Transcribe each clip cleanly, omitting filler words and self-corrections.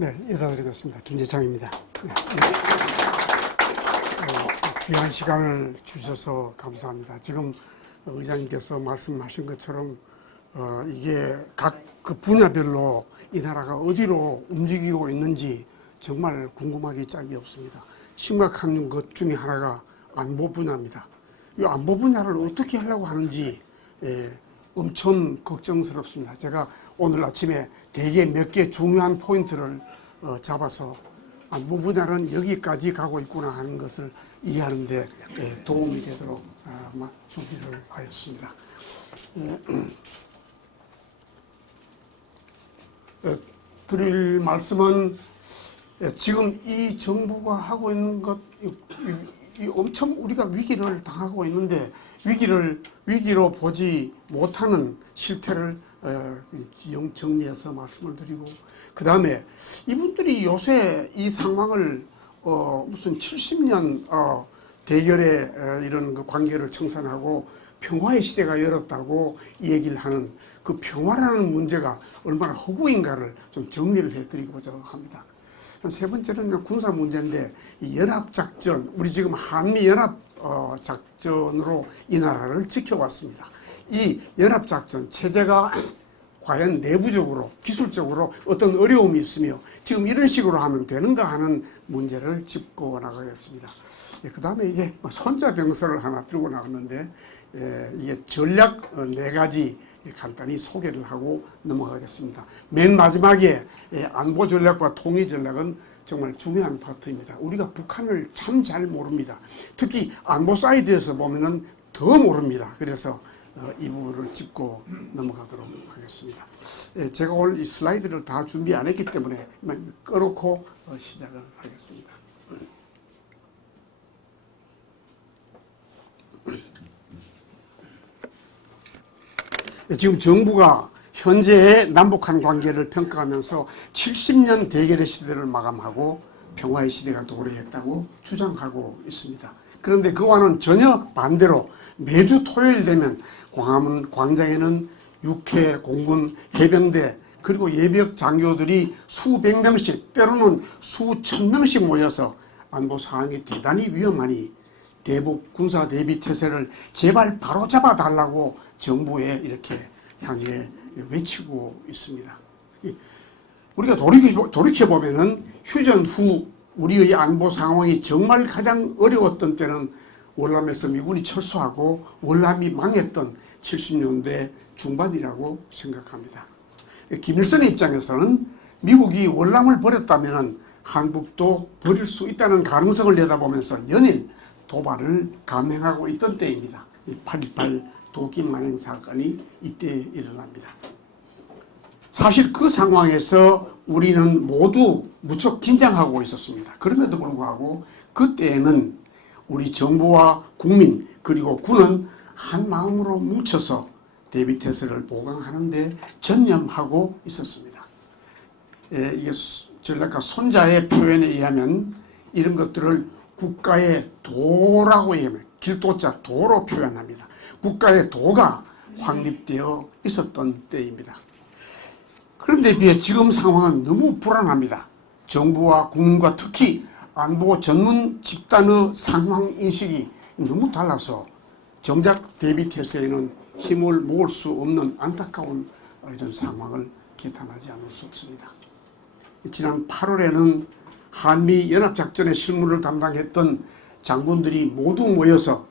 네, 인사드리겠습니다. 김재창입니다. 네. 귀한 시간을 주셔서 감사합니다. 지금 의장님께서 말씀하신 것처럼 이게 각 그 분야별로 이 나라가 어디로 움직이고 있는지 정말 궁금하기 짝이 없습니다. 심각한 것 중에 하나가 안보 분야입니다. 이 안보 분야를 어떻게 하려고 하는지 엄청 걱정스럽습니다. 제가 오늘 아침에 대개 몇 개 중요한 포인트를 잡아서 안보 분야는 여기까지 가고 있구나 하는 것을 이해하는 데 도움이 되도록 준비를 하였습니다. 드릴 말씀은 지금 이 정부가 하고 있는 것, 이 엄청 우리가 위기를 당하고 있는데 위기로 보지 못하는 실태를 정리해서 말씀을 드리고, 그 다음에 이분들이 요새 이 상황을 무슨 70년 대결의 이런 그 관계를 청산하고 평화의 시대가 열었다고 얘기를 하는 그 평화라는 문제가 얼마나 허구인가를 좀 정리를 해드리고자 합니다. 세 번째는 군사 문제인데, 이 연합작전, 우리 지금 한미연합작전으로 이 나라를 지켜왔습니다. 이 연합작전 체제가 과연 내부적으로 기술적으로 어떤 어려움이 있으며 지금 이런 식으로 하면 되는가 하는 문제를 짚고 나가겠습니다. 그 다음에 이게 손자병서를 하나 들고 나갔는데, 이게 전략 4가지 간단히 소개를 하고 넘어가겠습니다. 맨 마지막에 안보 전략과 통일 전략은 정말 중요한 파트입니다. 우리가 북한을 참 잘 모릅니다. 특히 안보 사이드에서 보면은 더 모릅니다. 그래서 이 부분을 짚고 넘어가도록 하겠습니다. 제가 오늘 이 슬라이드를 다 준비 안 했기 때문에 꺼놓고 시작을 하겠습니다. 지금 정부가 현재의 남북한 관계를 평가하면서 70년 대결의 시대를 마감하고 평화의 시대가 도래했다고 주장하고 있습니다. 그런데 그와는 전혀 반대로 매주 토요일 되면 광화문 광장에는 육해, 공군, 해병대 그리고 예비역 장교들이 수백 명씩 때로는 수천 명씩 모여서 안보 상황이 대단히 위험하니 대북 군사 대비 태세를 제발 바로잡아 달라고 정부에 이렇게 향해 외치고 있습니다. 우리가 돌이켜보면은 휴전 후 우리의 안보 상황이 정말 가장 어려웠던 때는 월남에서 미군이 철수하고 월남이 망했던 70년대 중반이라고 생각합니다. 김일성의 입장에서는 미국이 월남을 버렸다면 한국도 버릴 수 있다는 가능성을 내다보면서 연일 도발을 감행하고 있던 때입니다. 8.28 도끼만행 사건이 이때 일어납니다. 사실 그 상황에서 우리는 모두 무척 긴장하고 있었습니다. 그럼에도 불구하고 그때에는 우리 정부와 국민 그리고 군은 한 마음으로 뭉쳐서 대비태세를 보강하는 데 전념하고 있었습니다. 이게 전략가 손자의 표현에 의하면 이런 것들을 국가의 도라고 얘기하면 길도자 도로 표현합니다. 국가의 도가 확립되어 있었던 때입니다. 그런데 비해 지금 상황은 너무 불안합니다. 정부와 국민과 특히 안보 전문 집단의 상황 인식이 너무 달라서 정작 대비태세에는 힘을 모을 수 없는 안타까운 이런 상황을 개탄하지 않을 수 없습니다. 지난 8월에는 한미연합작전의 실무를 담당했던 장군들이 모두 모여서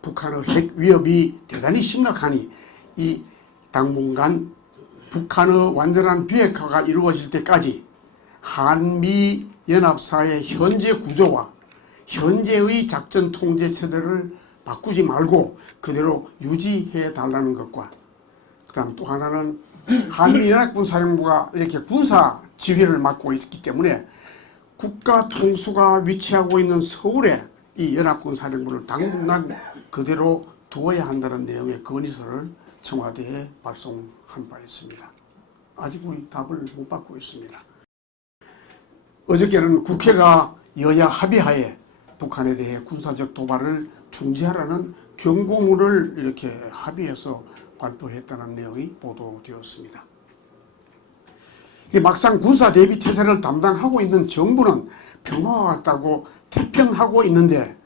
북한의 핵 위협이 대단히 심각하니 이 당분간 북한의 완전한 비핵화가 이루어질 때까지 한미연합사의 현재 구조와 현재의 작전 통제 체제를 바꾸지 말고 그대로 유지해 달라는 것과, 그 다음 또 하나는 한미연합군사령부가 이렇게 군사 지휘를 맡고 있기 때문에 국가 통수가 위치하고 있는 서울에 이 연합군사령부를 당분간 그대로 두어야 한다는 내용의 건의서를 청와대에 발송한 바 있습니다. 아직 우리 답을 못 받고 있습니다. 어저께는 국회가 여야 합의하에 북한에 대해 군사적 도발을 중지하라는 경고문을 이렇게 합의해서 발표했다는 내용이 보도되었습니다. 막상 군사 대비 태세를 담당하고 있는 정부는 평화가 같다고 태평하고 있는데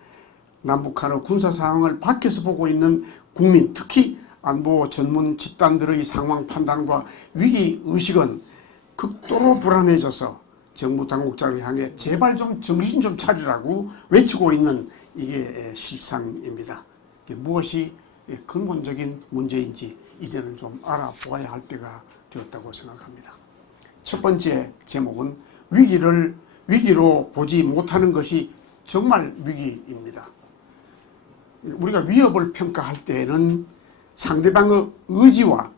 남북한의 군사 상황을 밖에서 보고 있는 국민, 특히 안보 전문 집단들의 상황 판단과 위기의식은 극도로 불안해져서 정부 당국자를 향해 제발 좀 정신 좀 차리라고 외치고 있는 이게 실상입니다. 무엇이 근본적인 문제인지 이제는 좀 알아보아야 할 때가 되었다고 생각합니다. 첫 번째 제목은 위기로 보지 못하는 것이 정말 위기입니다. 우리가 위협을 평가할 때에는 상대방의 의지와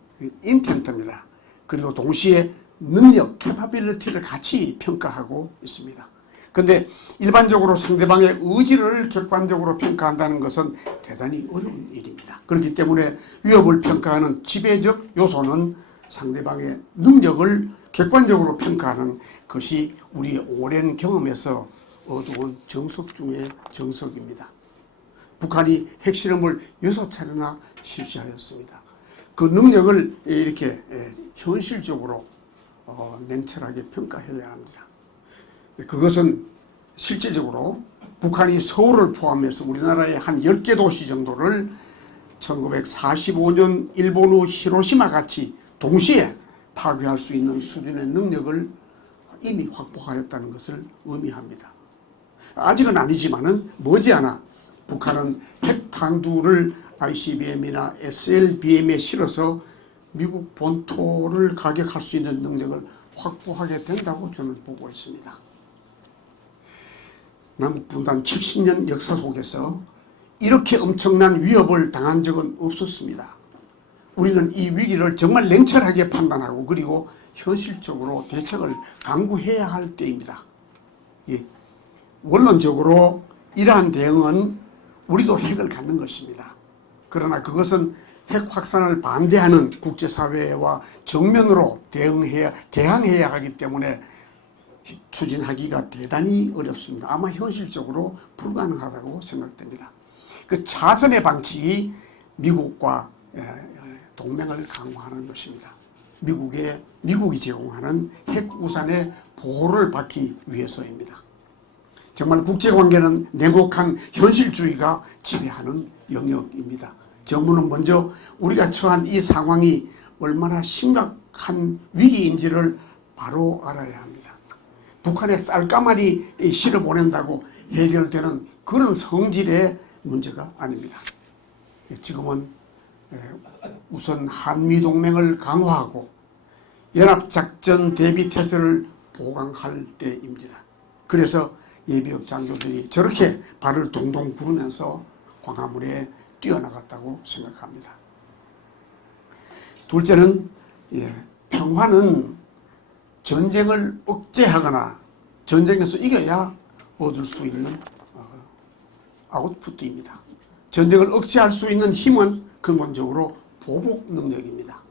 인텐트입니다. 그리고 동시에 능력, 캐파빌리티를 같이 평가하고 있습니다. 그런데 일반적으로 상대방의 의지를 객관적으로 평가한다는 것은 대단히 어려운 일입니다. 그렇기 때문에 위협을 평가하는 지배적 요소는 상대방의 능력을 객관적으로 평가하는 것이 우리의 오랜 경험에서 얻어온 정석 중의 정석입니다. 북한이 핵실험을 6차례나 실시하였습니다. 그 능력을 이렇게 현실적으로 냉철하게 평가해야 합니다. 그것은 실제적으로 북한이 서울을 포함해서 우리나라의 한 10개 도시 정도를 1945년 일본 후 히로시마 같이 동시에 파괴할 수 있는 수준의 능력을 이미 확보하였다는 것을 의미합니다. 아직은 아니지만은 머지않아 북한은 핵탄두를 ICBM이나 SLBM에 실어서 미국 본토를 가격할 수 있는 능력을 확보하게 된다고 저는 보고 있습니다. 남북분단 70년 역사 속에서 이렇게 엄청난 위협을 당한 적은 없었습니다. 우리는 이 위기를 정말 냉철하게 판단하고 그리고 현실적으로 대책을 강구해야 할 때입니다. 예. 원론적으로 이러한 대응은 우리도 핵을 갖는 것입니다. 그러나 그것은 핵 확산을 반대하는 국제사회와 정면으로 대항해야 하기 때문에 추진하기가 대단히 어렵습니다. 아마 현실적으로 불가능하다고 생각됩니다. 그 차선의 방식이 미국과 동맹을 강화하는 것입니다. 미국이 제공하는 핵 우산의 보호를 받기 위해서입니다. 정말 국제관계는 냉혹한 현실주의가 지배하는 영역입니다. 정부는 먼저 우리가 처한 이 상황이 얼마나 심각한 위기인지를 바로 알아야 합니다. 북한에 쌀가마니 실어 보낸다고 해결되는 그런 성질의 문제가 아닙니다. 지금은 우선 한미동맹을 강화하고 연합작전 대비태세를 보강할 때입니다. 그래서 예비역 장교들이 저렇게 발을 동동 구르면서 광화문에 뛰어나갔다고 생각합니다. 둘째는 평화는 전쟁을 억제하거나 전쟁에서 이겨야 얻을 수 있는 아웃풋입니다. 전쟁을 억제할 수 있는 힘은 근본적으로 보복 능력입니다.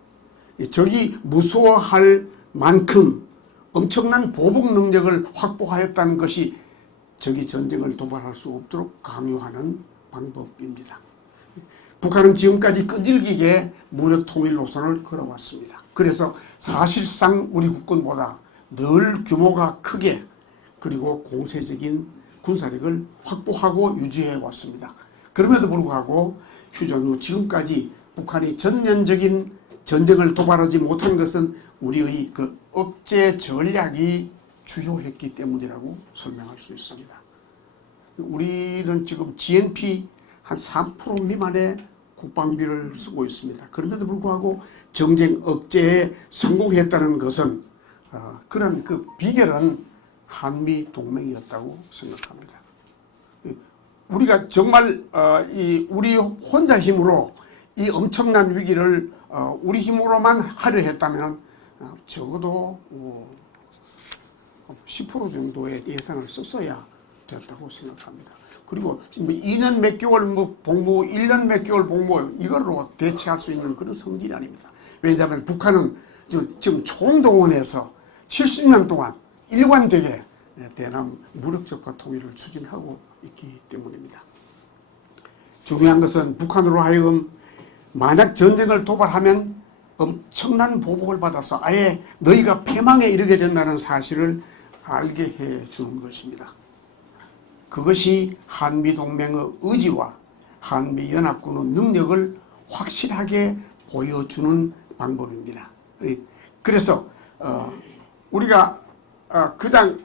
적이 무서워할 만큼 엄청난 보복 능력을 확보하였다는 것이 적이 전쟁을 도발할 수 없도록 강요하는 방법입니다. 북한은 지금까지 끈질기게 무력 통일 노선을 걸어왔습니다. 그래서 사실상 우리 국군보다 늘 규모가 크게 그리고 공세적인 군사력을 확보하고 유지해 왔습니다. 그럼에도 불구하고 휴전 후 지금까지 북한이 전면적인 전쟁을 도발하지 못한 것은 우리의 그 억제 전략이 주요했기 때문이라고 설명할 수 있습니다. 우리는 지금 GNP 한 3% 미만의 국방비를 쓰고 있습니다. 그럼에도 불구하고 정쟁 억제에 성공했다는 것은 그런 그 비결은 한미 동맹이었다고 생각합니다. 우리가 정말 우리 혼자 힘으로 이 엄청난 위기를 우리 힘으로만 하려 했다면 적어도 10% 정도의 예산을 썼어야 되었다고 생각합니다. 그리고 2년 몇 개월 복무, 1년 몇 개월 복무 이걸로 대체할 수 있는 그런 성질이 아닙니다. 왜냐하면 북한은 지금 총동원해서 70년 동안 일관되게 대남 무력적과 통일을 추진하고 있기 때문입니다. 중요한 것은 북한으로 하여금 만약 전쟁을 도발하면 엄청난 보복을 받아서 아예 너희가 패망에 이르게 된다는 사실을 알게 해주는 것입니다. 그것이 한미동맹의 의지와 한미연합군의 능력을 확실하게 보여주는 방법입니다. 그래서 우리가 그냥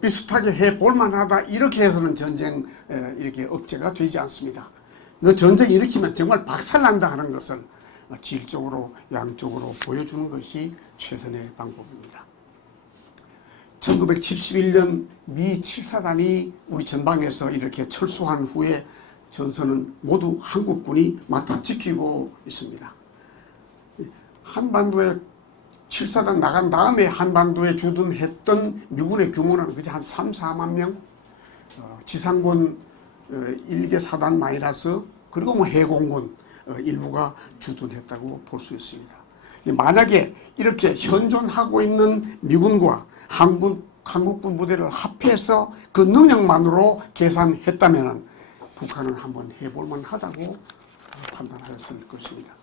비슷하게 해볼 만하다 이렇게 해서는 전쟁 이렇게 억제가 되지 않습니다. 너 전쟁 일으키면 정말 박살난다 하는 것을 질적으로 양쪽으로 보여주는 것이 최선의 방법입니다. 1971년 미 7사단이 우리 전방에서 이렇게 철수한 후에 전선은 모두 한국군이 맡아 지키고 있습니다. 한반도에 7사단 나간 다음에 한반도에 주둔했던 미군의 규모는 그저 한 3, 4만 명, 지상군 1개 사단 마이너스 그리고 뭐 해공군 일부가 주둔했다고 볼 수 있습니다. 만약에 이렇게 현존하고 있는 미군과 한국군 부대를 합해서 그 능력만으로 계산했다면 북한은 한번 해볼 만하다고 판단하였을 것입니다.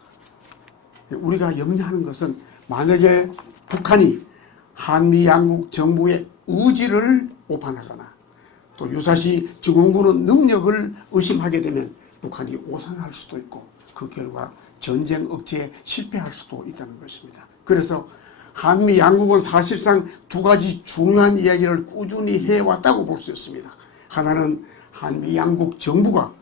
우리가 염려하는 것은 만약에 북한이 한미 양국 정부의 의지를 오판하거나 또 유사시 증원군의 능력을 의심하게 되면 북한이 오산할 수도 있고 그 결과 전쟁 억제에 실패할 수도 있다는 것입니다. 그래서 한미 양국은 사실상 두 가지 중요한 이야기를 꾸준히 해왔다고 볼 수 있습니다. 하나는 한미 양국 정부가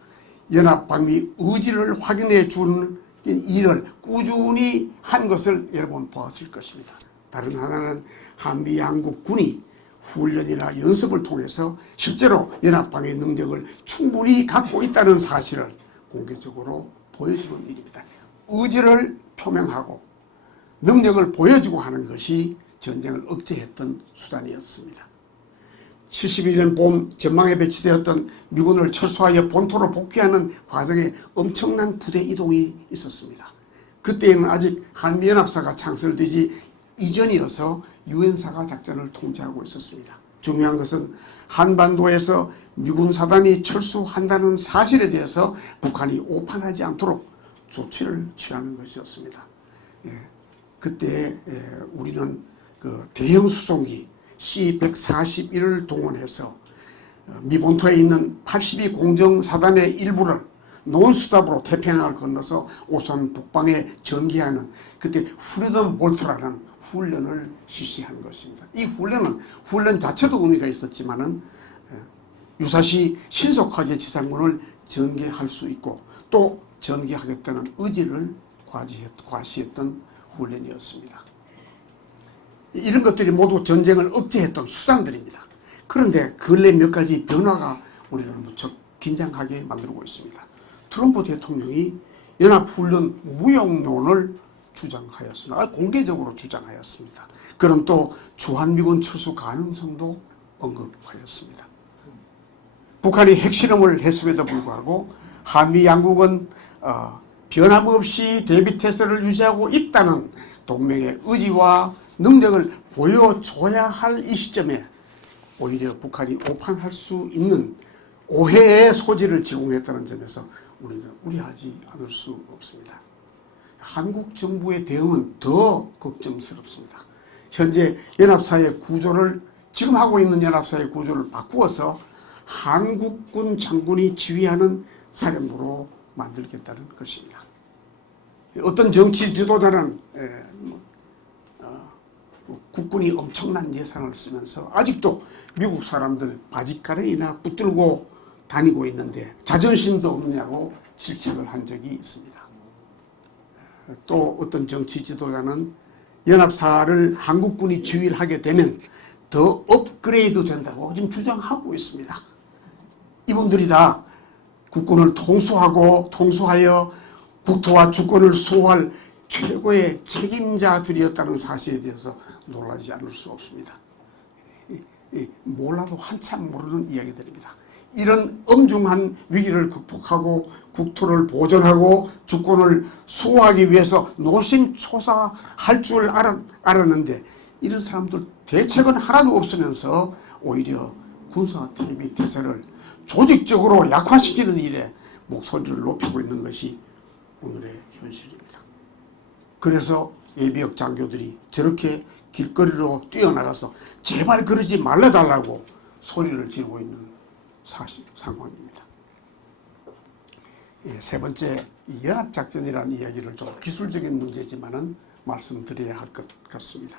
연합방위 의지를 확인해 주는 일을 꾸준히 한 것을 여러 번 보았을 것입니다. 다른 하나는 한미 양국 군이 훈련이나 연습을 통해서 실제로 연합방위 능력을 충분히 갖고 있다는 사실을 공개적으로 보여주는 일입니다. 의지를 표명하고 능력을 보여주고 하는 것이 전쟁을 억제했던 수단이었습니다. 71년 봄 전망에 배치되었던 미군을 철수하여 본토로 복귀하는 과정에 엄청난 부대 이동이 있었습니다. 그때에는 아직 한미연합사가 창설되지 이전이어서 유엔사가 작전을 통제하고 있었습니다. 중요한 것은 한반도에서 미군 사단이 철수한다는 사실에 대해서 북한이 오판하지 않도록 조치를 취하는 것이었습니다. 그때 우리는 그 대형 수송기 C-141을 동원해서 미 본토에 있는 82 공정사단의 일부를 논스톱으로 태평양을 건너서 오선 북방에 전개하는 그때 프리덤 볼트라는 훈련을 실시한 것입니다. 이 훈련 자체도 의미가 있었지만은 유사시 신속하게 지상군을 전개할 수 있고 또 전개하겠다는 의지를 과시했던 훈련이었습니다. 이런 것들이 모두 전쟁을 억제했던 수단들입니다. 그런데 근래 몇 가지 변화가 우리를 무척 긴장하게 만들고 있습니다. 트럼프 대통령이 연합훈련 무용론을 주장하였습니다. 공개적으로 주장하였습니다. 그럼 또 주한미군 철수 가능성도 언급하였습니다. 북한이 핵실험을 했음에도 불구하고 한미 양국은 변함없이 대비태세를 유지하고 있다는 동맹의 의지와 능력을 보여줘야 할 이 시점에 오히려 북한이 오판할 수 있는 오해의 소지를 제공했다는 점에서 우리는 우려하지 않을 수 없습니다. 한국 정부의 대응은 더 걱정스럽습니다. 현재 연합사의 구조를 지금 하고 있는 연합사의 구조를 바꾸어서 한국군 장군이 지휘하는 사령부로 만들겠다는 것입니다. 어떤 정치 지도자는 국군이 엄청난 예산을 쓰면서 아직도 미국 사람들 바짓가랑이나 붙들고 다니고 있는데 자존심도 없느냐고 질책을 한 적이 있습니다. 또 어떤 정치 지도자는 연합사를 한국군이 지휘를 하게 되면 더 업그레이드 된다고 지금 주장하고 있습니다. 이분들이 다 국군을 통수하여 국토와 주권을 수호할 최고의 책임자들이었다는 사실에 대해서 놀라지 않을 수 없습니다. 몰라도 한참 모르는 이야기들입니다. 이런 엄중한 위기를 극복하고 국토를 보존하고 주권을 수호하기 위해서 노심초사할 줄 알았는데 이런 사람들 대책은 하나도 없으면서 오히려 군사 대비태세를 조직적으로 약화시키는 일에 목소리를 높이고 있는 것이 오늘의 현실입니다. 그래서 예비역 장교들이 저렇게 길거리로 뛰어나가서 제발 그러지 말아달라고 소리를 지르고 있는 상황입니다. 예, 세 번째, 연합작전이라는 이야기를 좀 기술적인 문제지만은 말씀드려야 할 것 같습니다.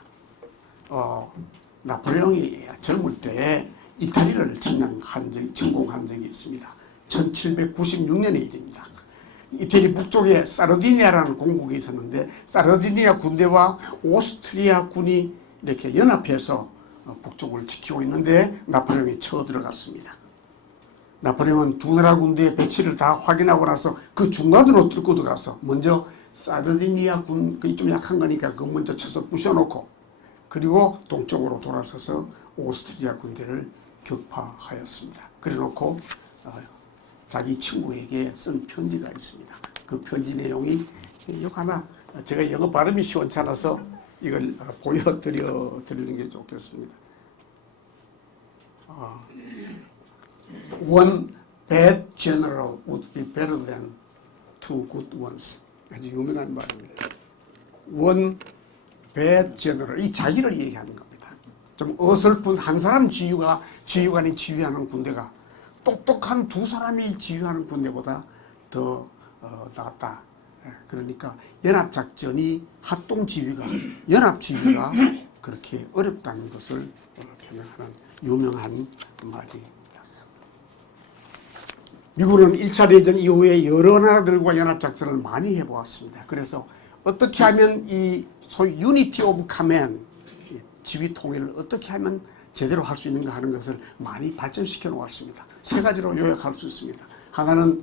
나폴레옹이 젊을 때 이탈리아를 침공한 적이 있습니다. 1796년의 일입니다. 이태리 북쪽에 사르디니아라는 공국이 있었는데 사르디니아 군대와 오스트리아 군이 이렇게 연합해서 북쪽을 지키고 있는데 나폴레옹이 쳐들어갔습니다. 나폴레옹은 두 나라 군대의 배치를 다 확인하고 나서 그 중간으로 뚫고 들어가서 먼저 사르디니아 군, 그게 좀 약한 거니까 그 먼저 쳐서 부셔놓고 그리고 동쪽으로 돌아서서 오스트리아 군대를 격파하였습니다. 그래놓고 자기 친구에게 쓴 편지가 있습니다. 그 편지 내용이 여기 하나, 제가 영어 발음이 시원찮아서 이걸 보여드리는 게 좋겠습니다. One bad general would be better than two good ones. 아주 유명한 말입니다. One bad general, 이 자기를 얘기하는 겁니다. 좀 어설픈 한 사람 지휘관이 지휘하는 군대가 똑똑한 두 사람이 지휘하는 군대보다 더 낫다. 그러니까 연합작전이 합동지휘가, 연합지휘가 그렇게 어렵다는 것을 표명하는 유명한 말입니다. 미국은 1차 대전 이후에 여러 나라들과 연합작전을 많이 해보았습니다. 그래서 어떻게 하면 이 소위 유니티 오브 커맨드, 지휘 통일을 어떻게 하면 제대로 할 수 있는가 하는 것을 많이 발전시켜 놓았습니다. 세 가지로 요약할 수 있습니다. 하나는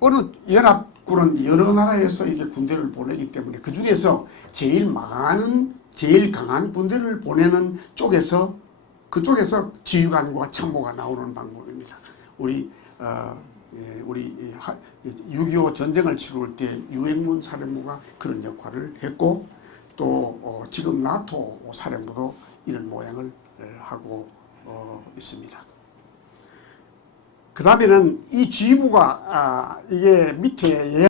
어느 연합군은 여러 나라에서 이제 군대를 보내기 때문에 그 중에서 제일 강한 군대를 보내는 쪽에서 그쪽에서 지휘관과 참모가 나오는 방법입니다. 우리 6.25 전쟁을 치룰 때 유행문 사령부가 그런 역할을 했고 또 지금 나토 사령부도 이런 모양을 하고 있습니다. 그 다음에는 이 지휘부가 이게 밑에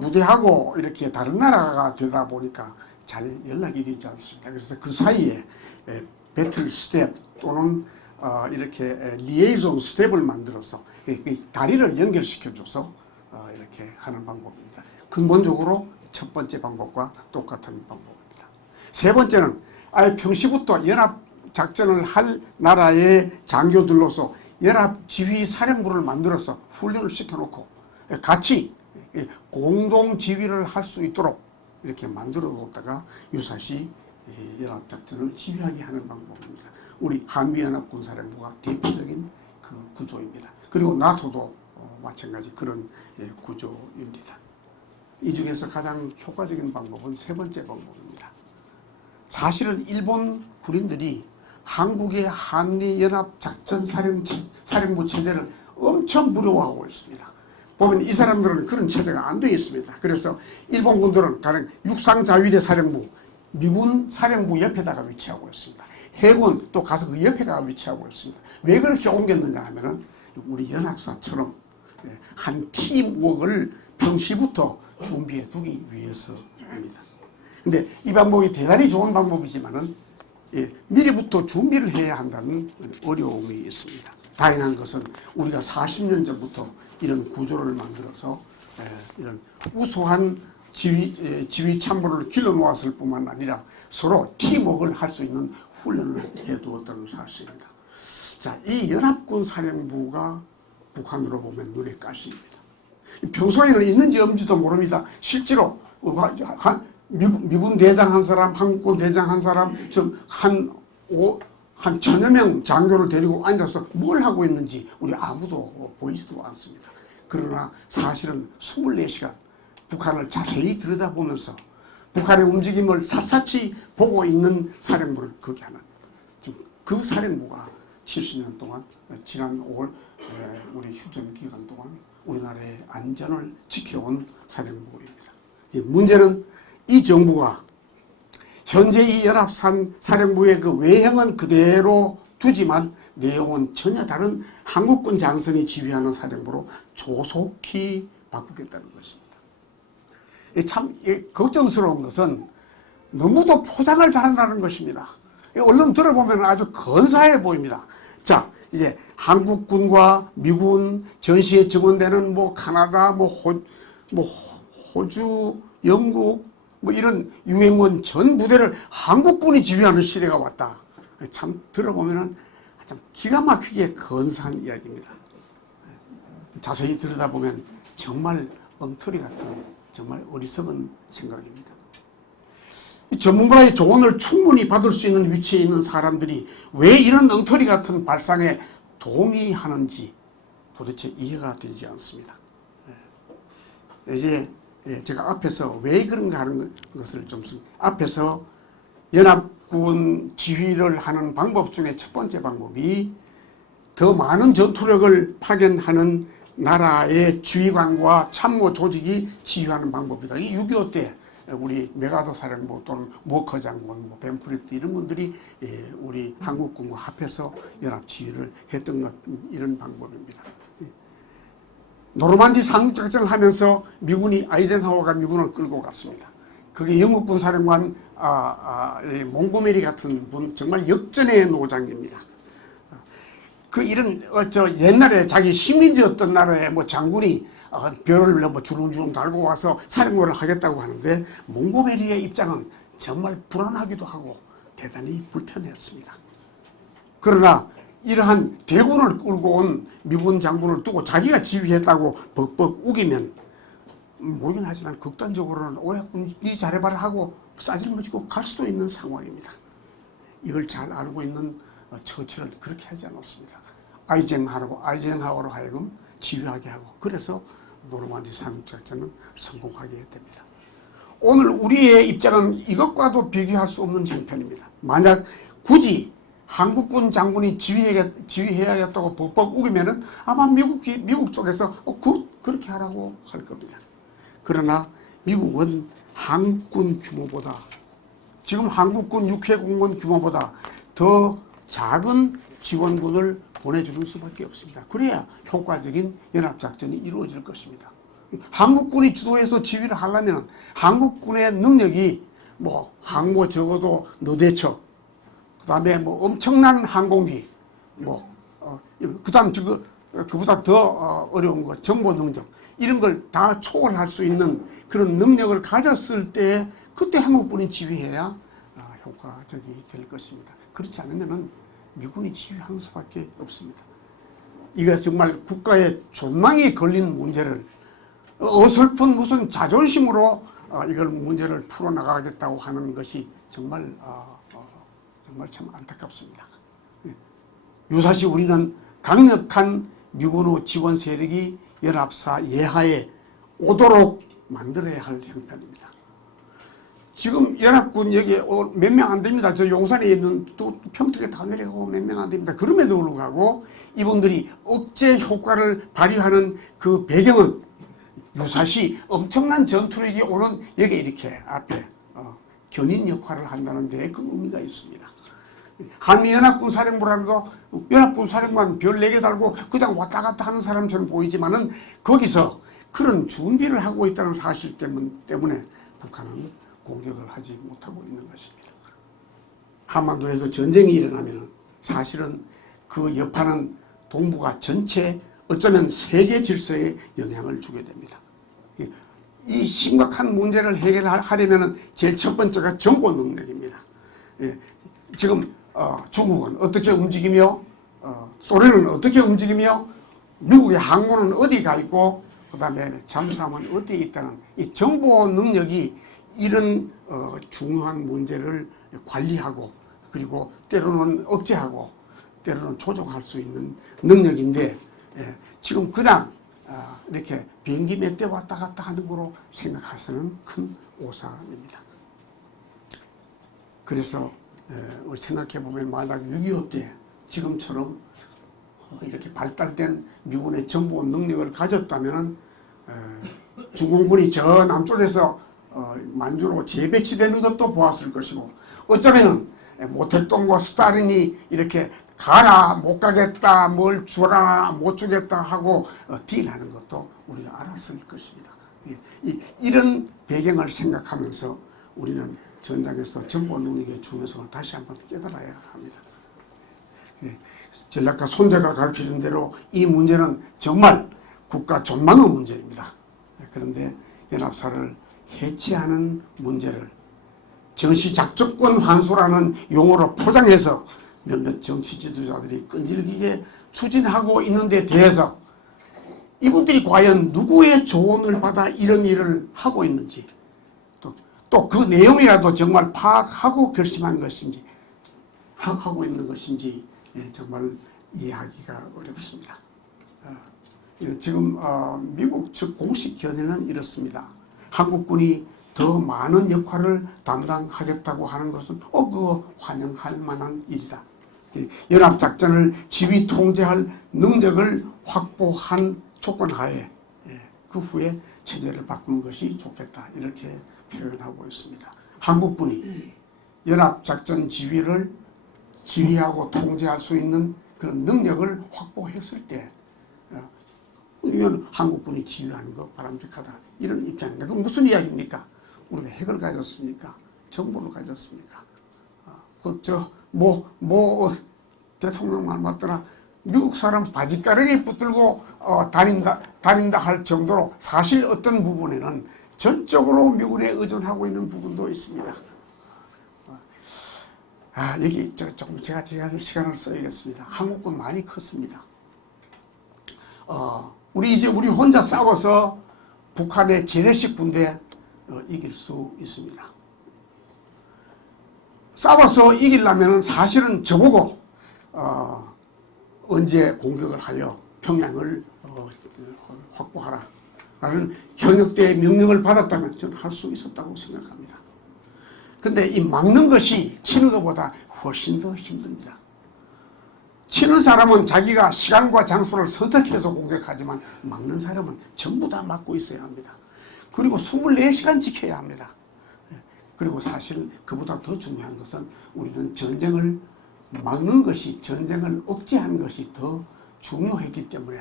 무대하고 이렇게 다른 나라가 되다 보니까 잘 연락이 되지 않습니다. 그래서 그 사이에 배틀 스텝 또는 이렇게 리에이존 스텝을 만들어서 다리를 연결시켜줘서 이렇게 하는 방법입니다. 근본적으로 첫 번째 방법과 똑같은 방법입니다. 세 번째는 아예 평시부터 연합작전을 할 나라의 장교들로서 연합지휘사령부를 만들어서 훈련을 시켜놓고 같이 공동지휘를 할 수 있도록 이렇게 만들어 놓다가 유사시 연합작전을 지휘하게 하는 방법입니다. 우리 한미연합군사령부가 대표적인 그 구조입니다. 그리고 나토도 마찬가지 그런 구조입니다. 이 중에서 가장 효과적인 방법은 세 번째 방법입니다. 사실은 일본 군인들이 한국의 한미연합작전사령부 체제를 엄청 부러워하고 있습니다. 보면 이 사람들은 그런 체제가 안 되어 있습니다. 그래서 일본 군들은 가령 육상자위대 사령부, 미군 사령부 옆에다가 위치하고 있습니다. 해군 또 가서 그 옆에다가 위치하고 있습니다. 왜 그렇게 옮겼느냐 하면은 우리 연합사처럼 한 팀워크를 평시부터 준비해 두기 위해서입니다. 근데 이 방법이 대단히 좋은 방법이지만은 미리부터 준비를 해야 한다는 어려움이 있습니다. 다행한 것은 우리가 40년 전부터 이런 구조를 만들어서 이런 우수한 지휘 참모를 길러놓았을 뿐만 아니라 서로 팀워크를 할 수 있는 훈련을 해두었다는 사실입니다. 자, 이 연합군 사령부가 북한으로 보면 눈에 가시입니다. 평소에는 있는지 없는지도 모릅니다. 실제로 미군 대장 한 사람, 한국군 대장 한 사람, 한 1000여 명 장교를 데리고 앉아서 뭘 하고 있는지 우리 아무도 보이지도 않습니다. 그러나 사실은 24시간 북한을 자세히 들여다보면서 북한의 움직임을 샅샅이 보고 있는 사령부를 거기 하나. 지금 그 사령부가 70년 동안 지난 5월 우리 휴전 기간 동안 우리나라의 안전을 지켜온 사령부입니다. 문제는 이 정부가 현재 이 연합사령부의 그 외형은 그대로 두지만 내용은 전혀 다른 한국군 장성이 지휘하는 사령부로 조속히 바꾸겠다는 것입니다. 참 걱정스러운 것은 너무도 포장을 잘한다는 것입니다. 언론 들어보면 아주 근사해 보입니다. 자, 이제 한국군과 미군 전시에 증원되는 뭐 카나다, 호주, 영국 뭐 이런 유엔군 전 부대를 한국군이 지휘하는 시대가 왔다. 참 들어보면은 참 기가 막히게 근사한 이야기입니다. 자세히 들여다보면 정말 엉터리 같은 정말 어리석은 생각입니다. 전문가의 조언을 충분히 받을 수 있는 위치에 있는 사람들이 왜 이런 엉터리 같은 발상에 동의하는지 도대체 이해가 되지 않습니다. 이제 제가 앞에서 왜 그런가 하는 것을 좀 앞에서 연합군 지휘를 하는 방법 중에 첫 번째 방법이 더 많은 전투력을 파견하는 나라의 지휘관과 참모 조직이 지휘하는 방법이다. 이 6.25 때 우리 메가더 사령부 또는 모커 장군, 벤프리트 이런 분들이 우리 한국군과 합해서 연합 지휘를 했던 것, 이런 방법입니다. 노르만디 상륙작전을 하면서 미군이 아이젠하워가 미군을 끌고 갔습니다. 그게 영국군 사령관 몽고메리 같은 분, 정말 역전의 노장입니다. 그 이런 옛날에 자기 식민지였던 나라의 장군이 별을 주렁주렁 달고 와서 사령관을 하겠다고 하는데 몽고메리의 입장은 정말 불안하기도 하고 대단히 불편했습니다. 그러나 이러한 대군을 끌고 온 미군 장군을 두고 자기가 지휘했다고 벅벅 우기면 모르긴 하지만 극단적으로는 니 잘해봐라 하고 싸질머지고 갈 수도 있는 상황입니다. 이걸 잘 알고 있는 처칠을 그렇게 하지 않았습니다. 아이젠하워로 하여금 지휘하게 하고 그래서 노르만디 상륙작전은 성공하게 됩니다. 오늘 우리의 입장은 이것과도 비교할 수 없는 형편입니다. 만약 굳이 한국군 장군이 지휘해야겠다고 벅벅 우기면은 아마 미국 쪽에서 그렇게 하라고 할 겁니다. 그러나 미국은 한국군 규모보다 지금 한국군 육해공군 규모보다 더 작은 지원군을 보내주는 수밖에 없습니다. 그래야 효과적인 연합작전이 이루어질 것입니다. 한국군이 주도해서 지휘를 하려면 한국군의 능력이 항모 적어도 너대 척, 그 다음에 엄청난 항공기, 그 다음 그보다 더 어려운 거, 정보 능력, 이런 걸 다 초월할 수 있는 그런 능력을 가졌을 때 그때 한국군이 지휘해야 효과적이 될 것입니다. 그렇지 않으면은 미군이 지휘하는 수밖에 없습니다. 이거 정말 국가의 존망이 걸린 문제를 어설픈 무슨 자존심으로 이걸 문제를 풀어나가겠다고 하는 것이 정말 참 안타깝습니다. 유사시 우리는 강력한 미군의 지원 세력이 연합사 예하에 오도록 만들어야 할 형편입니다. 지금 연합군 여기 몇 명 안 됩니다. 저 용산에 있는 또 평택에 다 내려가고 몇 명 안 됩니다. 그럼에도 불구하고 이분들이 억제 효과를 발휘하는 그 배경은 유사시 엄청난 전투력이 오는 여기 이렇게 앞에 견인 역할을 한다는 데에 그 의미가 있습니다. 한미연합군 사령부라는 거 연합군 사령관 별 4개 달고 그냥 왔다 갔다 하는 사람처럼 보이지만은 거기서 그런 준비를 하고 있다는 사실 때문에 북한은 공격을 하지 못하고 있는 것입니다. 한반도에서 전쟁이 일어나면 사실은 그 여파는 동북아 전체 어쩌면 세계 질서에 영향을 주게 됩니다. 이 심각한 문제를 해결하려면 제일 첫 번째가 정보 능력입니다. 지금 중국은 어떻게 움직이며 소련은 어떻게 움직이며 미국의 항모는 어디 가 있고 그 다음에 잠수함은 어디에 있다는 이 정보 능력이 이런 중요한 문제를 관리하고 그리고 때로는 억제하고 때로는 조종할 수 있는 능력인데 지금 그냥 이렇게 비행기 몇 대 왔다 갔다 하는 거로 생각해서는 큰 오산입니다. 그래서 생각해보면 만약 6.25 때 지금처럼 이렇게 발달된 미군의 정보 능력을 가졌다면 중공군이 저 남쪽에서 만주로 재배치되는 것도 보았을 것이고 어쩌면 모택동과 스타린이 이렇게 가라 못 가겠다 뭘 주라 못 주겠다 하고 딜하는 것도 우리가 알았을 것입니다. 이런 배경을 생각하면서 우리는 전장에서 정보 능력의 중요성을 다시 한번 깨달아야 합니다. 전략가 손재가 가르쳐준 대로 이 문제는 정말 국가 존망의 문제입니다. 그런데 연합사를 해체하는 문제를 정시작전권 환수라는 용어로 포장해서 몇몇 정치 지도자들이 끈질기게 추진하고 있는 데 대해서 이분들이 과연 누구의 조언을 받아 이런 일을 하고 있는지 또 그 내용이라도 정말 파악하고 결심한 것인지 파악하고 있는 것인지 정말 이해하기가 어렵습니다. 지금 미국 측 공식 견해는 이렇습니다. 한국군이 더 많은 역할을 담당하겠다고 하는 것은 그거 환영할 만한 일이다. 연합작전을 지휘 통제할 능력을 확보한 조건 하에 그 후에 체제를 바꾸는 것이 좋겠다. 이렇게 표현하고 있습니다. 한국군이 연합작전 지휘를 지휘하고 통제할 수 있는 그런 능력을 확보했을 때 이건 한국군이 지휘하는 거 바람직하다. 이런 입장입니다. 그럼 무슨 이야기입니까? 우리가 핵을 가졌습니까? 정보를 가졌습니까? 대통령만 맞더라. 미국 사람 바지가랑이 붙들고 다닌다 할 정도로 사실 어떤 부분에는 전적으로 미군에 의존하고 있는 부분도 있습니다. 여기 조금 제가 시간을 써야겠습니다. 한국군 많이 컸습니다. 우리 혼자 싸워서 북한의 재래식 군대 이길 수 있습니다. 싸워서 이기려면 사실은 저보고 언제 공격을 하여 평양을 확보하라 라는 현역대의 명령을 받았다면 저는 할 수 있었다고 생각합니다. 근데 이 막는 것이 치는 것보다 훨씬 더 힘듭니다. 치는 사람은 자기가 시간과 장소를 선택해서 공격하지만 막는 사람은 전부 다 막고 있어야 합니다. 그리고 24시간 지켜야 합니다. 그리고 사실 그보다 더 중요한 것은 우리는 전쟁을 막는 것이, 전쟁을 억제하는 것이 더 중요했기 때문에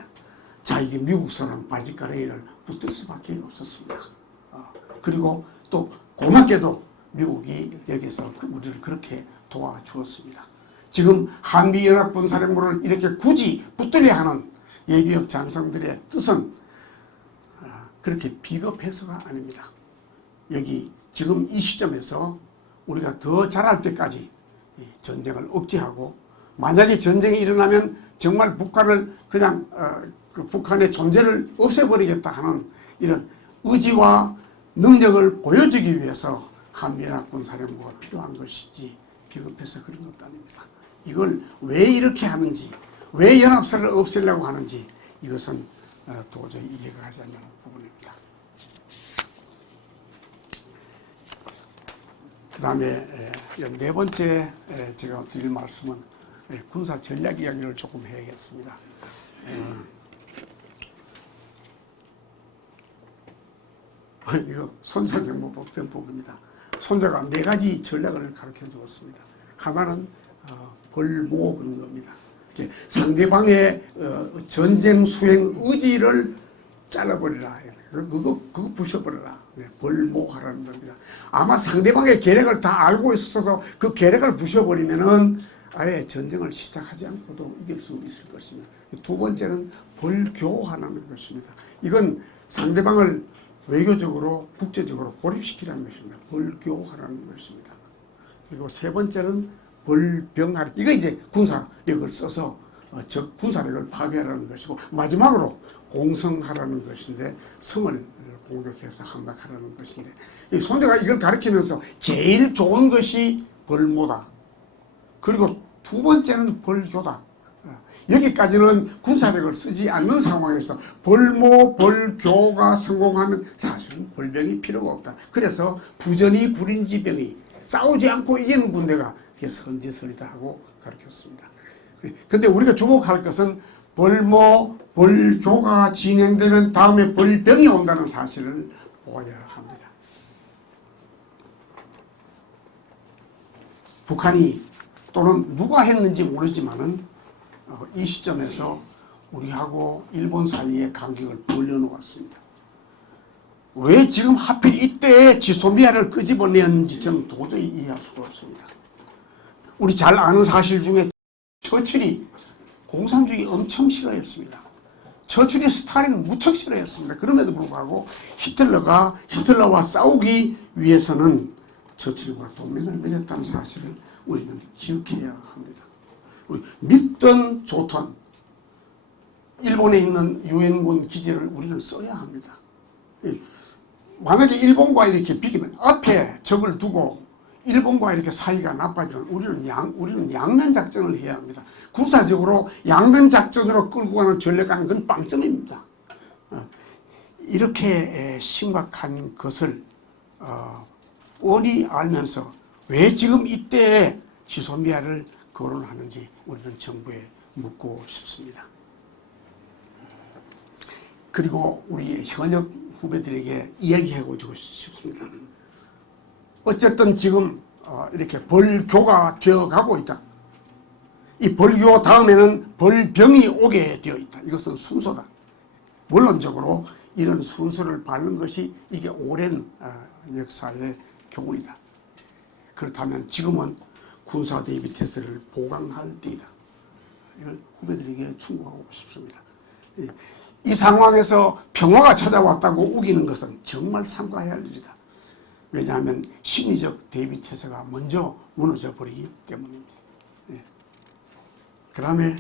이게 미국 사람 바지가랑이를 붙들 수밖에 없었습니다. 그리고 또 고맙게도 미국이 여기서 우리를 그렇게 도와주었습니다. 지금 한미연합군사령부를 이렇게 굳이 붙들려 하는 예비역 장성들의 뜻은 그렇게 비겁해서가 아닙니다. 여기 지금 이 시점에서 우리가 더 잘할 때까지 전쟁을 억제하고 만약에 전쟁이 일어나면 정말 북한을 그냥 그 북한의 존재를 없애버리겠다 하는 이런 의지와 능력을 보여주기 위해서 한미연합군사령부가 필요한 것이지 비겁해서 그런 것도 아닙니다. 이걸 왜 이렇게 하는지, 왜 연합사를 없애려고 하는지 이것은 도저히 이해가 가지 않는 부분입니다. 그 다음에 네 번째 제가 드릴 말씀은 군사 전략 이야기를 조금 해야겠습니다. 이거 손자병법입니다. 손자가 4가지 전략을 가르쳐 주었습니다. 하나는 벌모 그런 겁니다. 상대방의 전쟁 수행 의지를 잘라버리라. 그거 부셔버려라. 벌모하라는 겁니다. 아마 상대방의 계략을 다 알고 있어서 그 계략을 부셔버리면은 아예 전쟁을 시작하지 않고도 이길 수 있을 것입니다. 두 번째는 벌교하는 것입니다. 이건 상대방을 외교적으로 국제적으로 고립시키라는 것입니다. 벌교하라는 것입니다. 그리고 세 번째는 벌병하라. 이거 이제 군사력을 써서 적 군사력을 파괴하라는 것이고 마지막으로 공성하라는 것인데 성을 공격해서 함락하라는 것인데 손자가 이걸 가르치면서 제일 좋은 것이 벌모다. 그리고 두 번째는 벌교다. 여기까지는 군사력을 쓰지 않는 상황에서 벌모, 벌교가 성공하면 사실은 벌병이 필요가 없다. 그래서 부전이 구린지병이 싸우지 않고 이기는 군대가 선지설이다 하고 가르쳤습니다. 근데 우리가 주목할 것은 벌모, 벌교가 진행되는 다음에 벌병이 온다는 사실을 보아야 합니다. 북한이 또는 누가 했는지 모르지만은 이 시점에서 우리하고 일본 사이의 간격을 벌려놓았습니다. 왜 지금 하필 이때에 지소미아를 끄집어냈는지 저는 도저히 이해할 수가 없습니다. 우리 잘 아는 사실 중에 처칠이 공산주의 엄청 싫어했습니다. 처칠이 스탈린을 무척 싫어했습니다. 그럼에도 불구하고 히틀러와 싸우기 위해서는 처칠과 동맹을 맺었다는 사실을 우리는 기억해야 합니다. 믿든 좋든 일본에 있는 유엔군 기지를 우리는 써야 합니다. 만약에 일본과 이렇게 비기면 앞에 적을 두고 일본과 이렇게 사이가 나빠지면 우리는 양면 작전을 해야 합니다. 군사적으로 양면 작전으로 끌고 가는 전략가는 건 빵점입니다. 이렇게 심각한 것을 뻔히 알면서 왜 지금 이때에 지소미아를 거론하는지 우리는 정부에 묻고 싶습니다. 그리고 우리 현역 후배들에게 이야기하고 주고 싶습니다. 어쨌든 지금 이렇게 벌교가 되어가고 있다. 이 벌교 다음에는 벌병이 오게 되어 있다. 이것은 순서다. 물론적으로 이런 순서를 밟는 것이 이게 오랜 역사의 교훈이다. 그렇다면 지금은 군사 대비 태세를 보강할 때이다. 이걸 후배들에게 충고하고 싶습니다. 이 상황에서 평화가 찾아왔다고 우기는 것은 정말 삼가해야 할 일이다. 왜냐하면 심리적 대비 태세가 먼저 무너져 버리기 때문입니다. 그 다음에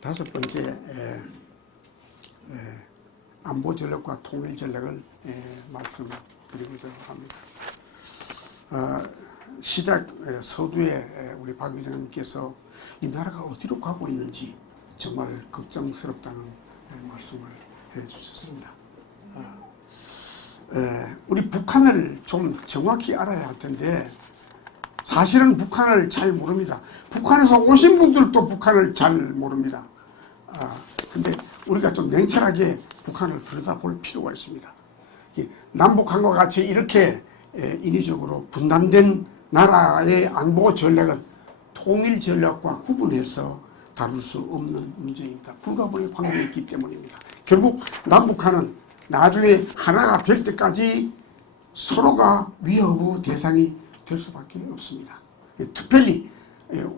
다섯 번째 안보 전략과 통일 전략을 말씀드리고자 합니다. 시작 서두에 우리 박 의장님께서 이 나라가 어디로 가고 있는지 정말 걱정스럽다는 말씀을 해 주셨습니다. 우리 북한을 좀 정확히 알아야 할 텐데 사실은 북한을 잘 모릅니다. 북한에서 오신 분들도 북한을 잘 모릅니다. 근데 우리가 좀 냉철하게 북한을 들여다볼 필요가 있습니다. 남북한과 같이 이렇게 인위적으로 분단된 나라의 안보 전략은 통일 전략과 구분해서 다룰 수 없는 문제입니다. 불가분의 관계가 있기 때문입니다. 결국 남북한은 나중에 하나가 될 때까지 서로가 위협의 대상이 될 수밖에 없습니다. 특별히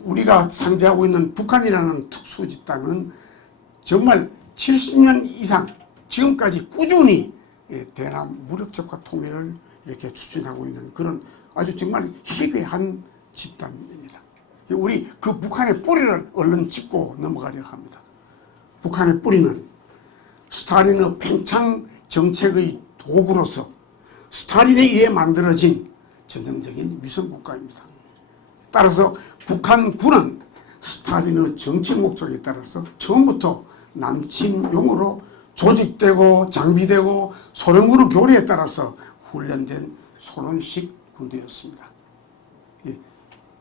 우리가 상대하고 있는 북한이라는 특수집단은 정말 70년 이상 지금까지 꾸준히 대남 무력적과 통일을 이렇게 추진하고 있는 그런 아주 정말 희귀한 집단입니다. 우리 그 북한의 뿌리를 얼른 짚고 넘어가려 합니다. 북한의 뿌리는 스탈린의 팽창 정책의 도구로서 스탈린에 의해 만들어진 전형적인 위성국가입니다. 따라서 북한군은 스탈린의 정책 목적에 따라서 처음부터 남침용으로 조직되고 장비되고 소련군의 교리에 따라서 훈련된 소련식 군대였습니다.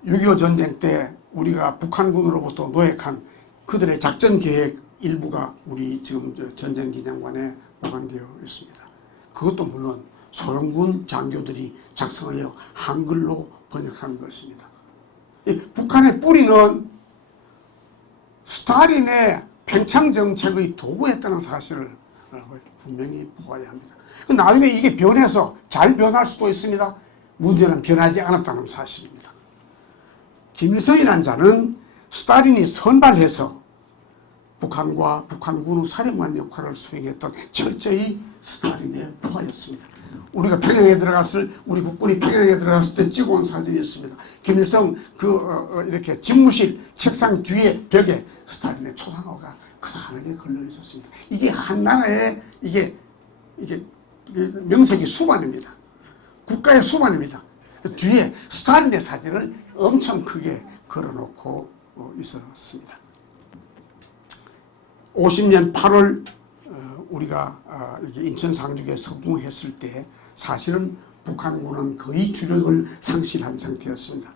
6.25 전쟁 때 우리가 북한군으로부터 노획한 그들의 작전 계획 일부가 우리 지금 전쟁기념관에 보관되어 있습니다. 그것도 물론 소련군 장교들이 작성하여 한글로 번역한 것입니다. 북한의 뿌리는 스탈린의 팽창정책의 도구였다는 사실을 분명히 보아야 합니다. 나중에 이게 변해서 잘 변할 수도 있습니다. 문제는 변하지 않았다는 사실입니다. 김일성이라는 자는 스탈린이 선발해서 북한과 북한군의 사령관 역할을 수행했던 철저히 스탈린의 부하였습니다. 우리가 평양에 우리 국군이 평양에 들어갔을 때 찍어온 사진이 있습니다. 김일성 이렇게 집무실 책상 뒤에 벽에 스탈린의 초상화가 크다랗게 걸려 있었습니다. 이게 한 나라의 이게 명색이 수반입니다. 국가의 수반입니다. 뒤에 스탈린의 사진을 엄청 크게 걸어놓고 있었습니다. 50년 8월 우리가 인천 상륙에 성공했을 때 사실은 북한군은 거의 주력을 상실한 상태였습니다.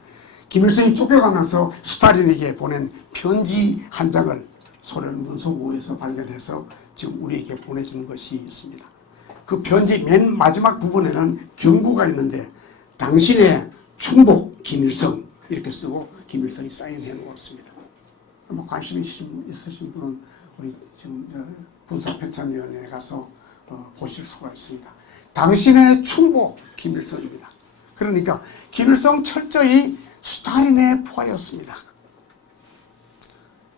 김일성이 쫓겨가면서 스탈린에게 보낸 편지 한 장을 소련 문서고에서 발견해서 지금 우리에게 보내주는 것이 있습니다. 그 편지 맨 마지막 부분에는 경고가 있는데 당신의 충복 김일성 이렇게 쓰고 김일성이 사인해 놓았습니다. 관심 있으신 분은 우리 지금 군사편찬위원회에 가서 보실 수가 있습니다. 당신의 충보 김일성입니다. 그러니까 김일성 철저히 스탈린의 포화였습니다.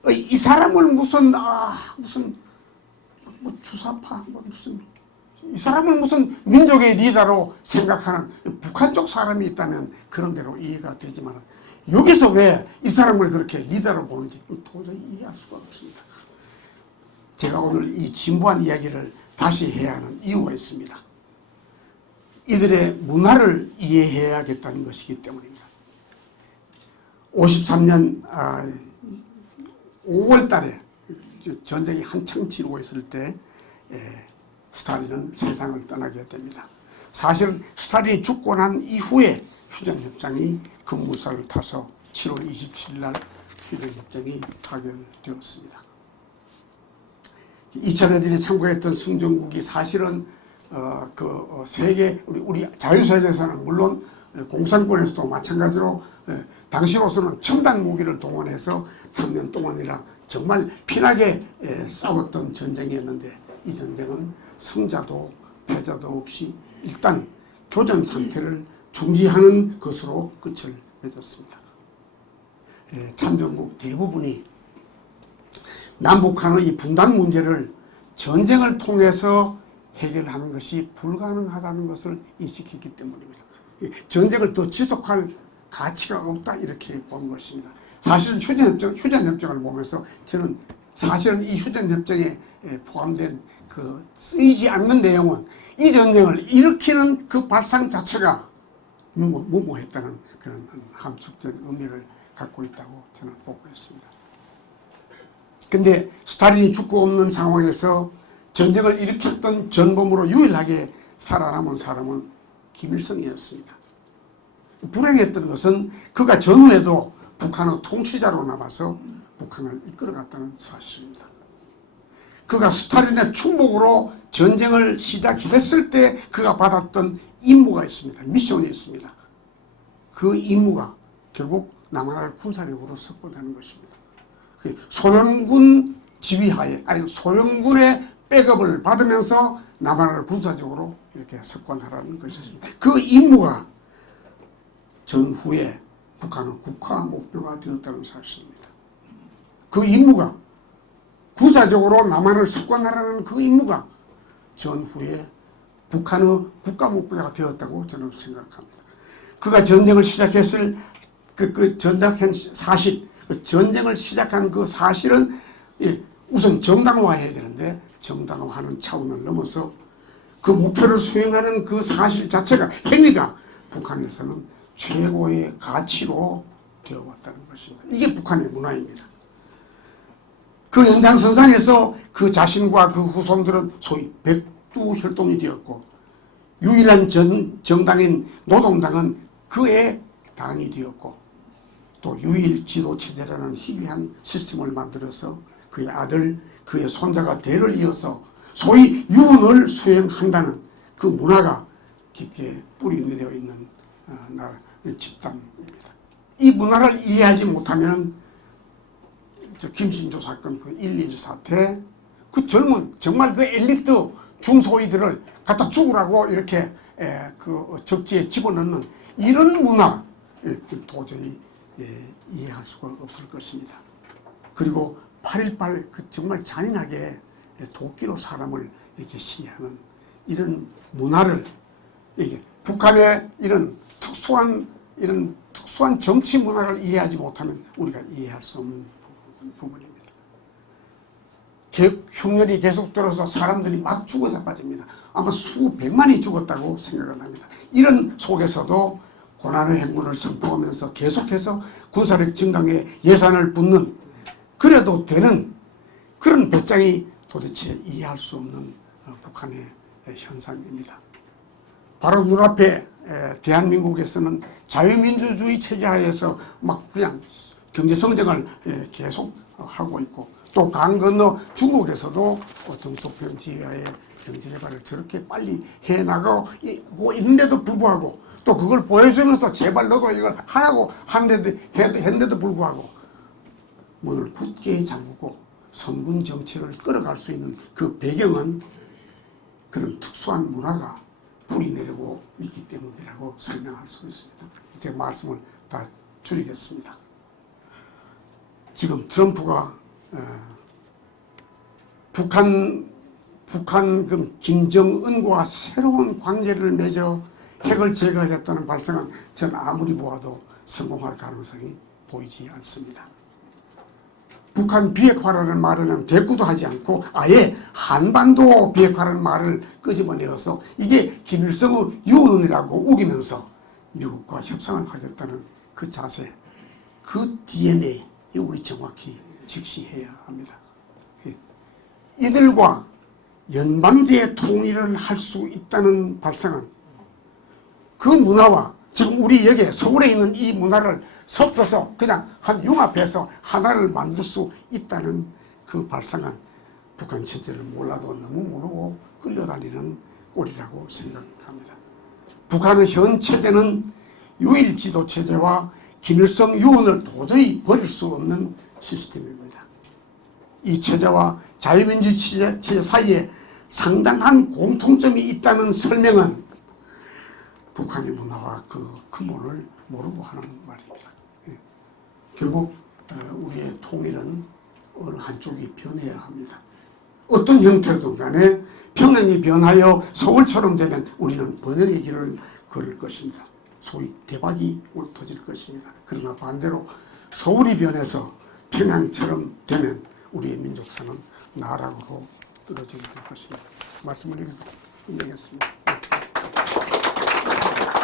이 사람을 무슨 뭐 주사파 무슨 이 사람을 무슨 민족의 리더로 생각하는 북한 쪽 사람이 있다면 그런 대로 이해가 되지만 여기서 왜 이 사람을 그렇게 리더로 보는지 도저히 이해할 수가 없습니다. 제가 오늘 이 진부한 이야기를 다시 해야 하는 이유가 있습니다. 이들의 문화를 이해해야겠다는 것이기 때문입니다. 53년 5월 달에 전쟁이 한창 치르고 있을 때 스탈린은 세상을 떠나게 됩니다. 사실은 스탈린이 죽고 난 이후에 휴전협정이 급무사를 타서 7월 27일 날 휴전협정이 타결되었습니다. 2차 대전에 참가했던 승전국이 사실은 세계 우리 자유세계에서는 물론 공산권에서도 마찬가지로 당시로서는 첨단 무기를 동원해서 3년 동안이라 정말 피나게 싸웠던 전쟁이었는데 이 전쟁은 승자도 패자도 없이 일단 교전 상태를 중지하는 것으로 끝을 맺었습니다. 참전국 대부분이 남북한의 이 분단 문제를 전쟁을 통해서 해결하는 것이 불가능하다는 것을 인식했기 때문입니다. 전쟁을 더 지속할 가치가 없다 이렇게 본 것입니다. 사실은 휴전협정을 보면서 저는 사실은 이 휴전협정에 포함된 그 쓰이지 않는 내용은 이 전쟁을 일으키는 그 발상 자체가 무모했다는 그런 함축된 의미를 갖고 있다고 저는 보고 있습니다. 근데 스탈린이 죽고 없는 상황에서 전쟁을 일으켰던 전범으로 유일하게 살아남은 사람은 김일성이었습니다. 불행했던 것은 그가 전후에도 북한의 통치자로 남아서 북한을 이끌어갔다는 사실입니다. 그가 스탈린의 충복으로 전쟁을 시작했을 때 그가 받았던 임무가 있습니다. 미션이 있습니다. 그 임무가 결국 남한을 군사력으로 석권하는 것입니다. 소련군 지휘하에 소련군의 백업을 받으면서 남한을 군사적으로 이렇게 석권하라는 것이었습니다. 그 임무가 전후에 북한의 국가 목표가 되었다는 사실입니다. 그 임무가 군사적으로 남한을 석권하라는 그 임무가 전후에 북한의 국가 목표가 되었다고 저는 생각합니다. 그가 전쟁을 시작했을 전쟁을 시작한 그 사실은 우선 정당화해야 되는데 정당화하는 차원을 넘어서 그 목표를 수행하는 그 사실 자체가 행위가 북한에서는 최고의 가치로 되어왔다는 것입니다. 이게 북한의 문화입니다. 그 연장선상에서 그 자신과 그 후손들은 소위 백두혈통이 되었고 유일한 정당인 노동당은 그의 당이 되었고 또 유일 지도체제라는 희귀한 시스템을 만들어서 그의 아들, 그의 손자가 대를 이어서 소위 유언을 수행한다는 그 문화가 깊게 뿌리내려 있는 집단입니다. 이 문화를 이해하지 못하면 김신조 사건 그 1.1 사태 그 젊은 정말 그 엘리트 중소위들을 갖다 죽으라고 이렇게 그 적지에 집어넣는 이런 문화 도저히 이해할 수가 없을 것입니다. 그리고 8.18 그 정말 잔인하게 도끼로 사람을 이렇게 시해하는 이런 문화를 북한의 이런 특수한 정치 문화를 이해하지 못하면 우리가 이해할 수 없는 부분입니다. 흉년이 계속들어서 사람들이 막 죽어 자빠집니다. 아마 수백만이 죽었다고 생각을 합니다. 이런 속에서도 고난의 행군을 선포하면서 계속해서 군사력 증강에 예산을 붓는 그래도 되는 그런 배짱이 도대체 이해할 수 없는 북한의 현상입니다. 바로 눈앞에 대한민국에서는 자유민주주의 체제 하에서 막 그냥 경제성장을 계속 하고 있고 또 강 건너 중국에서도 등소평 지하에 경제개발을 저렇게 빨리 해나가고 있는데도 불구하고 또 그걸 보여주면서 제발 너도 이걸 하라고 했는데도 불구하고 문을 굳게 잠그고 선군 정치를 끌어갈 수 있는 그 배경은 그런 특수한 문화가 불이 내리고 있기 때문이라고 설명할 수 있습니다. 제 말씀을 다 줄이겠습니다. 지금 트럼프가 북한 김정은과 새로운 관계를 맺어 핵을 제거하겠다는 발상은 저는 아무리 보아도 성공할 가능성이 보이지 않습니다. 북한 비핵화라는 말에는 대꾸도 하지 않고 아예 한반도 비핵화라는 말을 끄집어내어서 이게 김일성의 유언이라고 우기면서 미국과 협상을 하겠다는 그 자세, 그 DNA 우리 정확히 직시해야 합니다. 이들과 연방제 통일을 할 수 있다는 발상은 그 문화와 지금 우리 여기 서울에 있는 이 문화를 섞어서 그냥 융합해서 하나를 만들 수 있다는 그 발상은 북한 체제를 몰라도 너무 모르고 끌려다니는 꼴이라고 생각합니다. 북한의 현 체제는 유일 지도 체제와 김일성 유언을 도저히 버릴 수 없는 시스템입니다. 이 체제와 자유민주 체제 사이에 상당한 공통점이 있다는 설명은 북한의 문화와 그 근본을 모르고 하는 말입니다. 결국 우리의 통일은 어느 한쪽이 변해야 합니다. 어떤 형태로든 간에 평양이 변하여 서울처럼 되면 우리는 번영의 길을 걸을 것입니다. 소위 대박이 터질 것입니다. 그러나 반대로 서울이 변해서 평양처럼 되면 우리의 민족사는 나락으로 떨어지게 될 것입니다. 말씀을 여기서 끝내겠습니다.